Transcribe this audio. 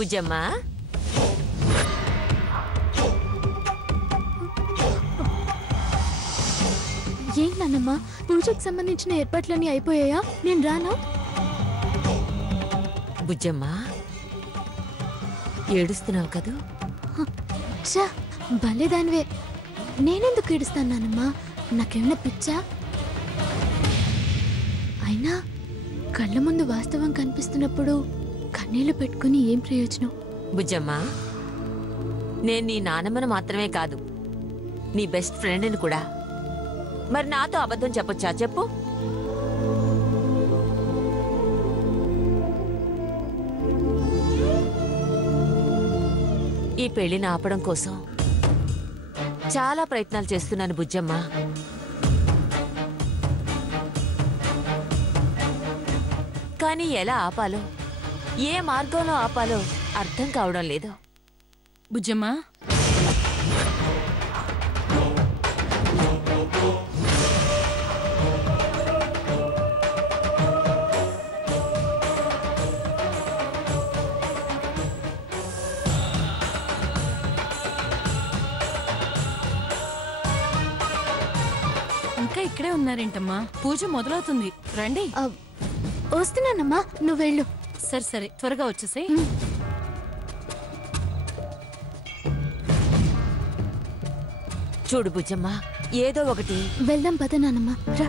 బుజ్జమ్మా, ఏంటన్నమ్మా, పూజకు సంబంధించిన ఏర్పాట్లన్నీ అయిపోయాయా? నేను రానా? బుజ్జమ్మా, ఏడుస్తున్నావు కదూ? చా, భలేదానివే. నేనెందుకు ఏడుస్తానమ్మా? నాకేమైనా పిచ్చా? అయినా కళ్ళ ముందు వాస్తవం కనిపిస్తున్నప్పుడు కన్నీళ్లు పెట్టుకుని ఏం ప్రయోజనం? బుజ్జమ్మా, నేను నీ నానమ్మను మాత్రమే కాదు, నీ బెస్ట్ ఫ్రెండ్ని కూడా. మరి నాతో అబద్ధం చెప్పొచ్చా? చెప్పు. ఈ పెళ్లిని ఆపడం కోసం చాలా ప్రయత్నాలు చేస్తున్నాను బుజ్జమ్మా. కానీ ఎలా ఆపాలో, ఏ మార్గంలో ఆపాలో అర్థం కావడం లేదు. బుజ్జమ్మా, ఇంకా ఇక్కడే ఉన్నారేంటమ్మా? పూజ మొదలవుతుంది, రండి. వస్తున్నానమ్మా, నువ్వు వెళ్ళు. సరే సరే, త్వరగా వచ్చేసే. చూడు బుజ్జమ్మా, ఏదో ఒకటి వెళ్దాం పద నానమ్మా, రా.